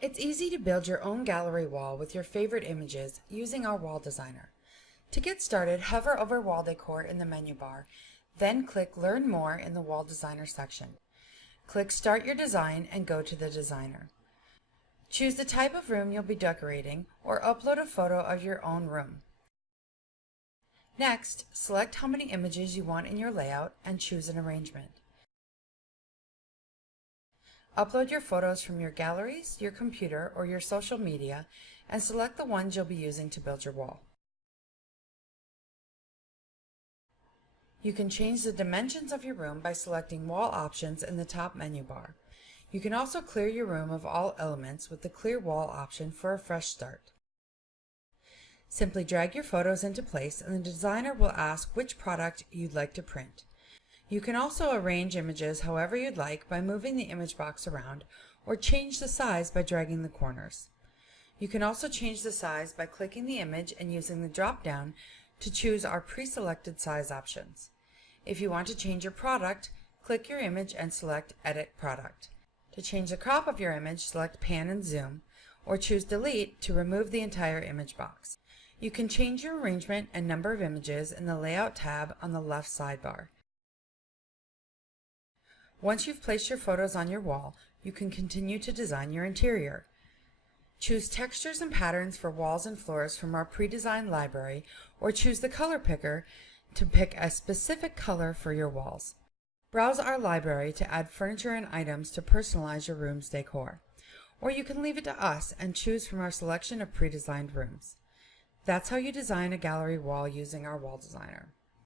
It's easy to build your own gallery wall with your favorite images using our wall designer. To get started, hover over Wall Decor in the menu bar, then click Learn More in the Wall Designer section. Click Start Your Design and go to the designer. Choose the type of room you'll be decorating or upload a photo of your own room. Next, select how many images you want in your layout and choose an arrangement. Upload your photos from your galleries, your computer, or your social media, and select the ones you'll be using to build your wall. You can change the dimensions of your room by selecting Wall Options in the top menu bar. You can also clear your room of all elements with the Clear Wall option for a fresh start. Simply drag your photos into place and the designer will ask which product you'd like to print. You can also arrange images however you'd like by moving the image box around or change the size by dragging the corners. You can also change the size by clicking the image and using the drop-down to choose our pre-selected size options. If you want to change your product, click your image and select Edit Product. To change the crop of your image, select Pan and Zoom, or choose Delete to remove the entire image box. You can change your arrangement and number of images in the Layout tab on the left sidebar. Once you've placed your photos on your wall, you can continue to design your interior. Choose textures and patterns for walls and floors from our pre-designed library, or choose the color picker to pick a specific color for your walls. Browse our library to add furniture and items to personalize your room's decor, or you can leave it to us and choose from our selection of pre-designed rooms. That's how you design a gallery wall using our wall designer.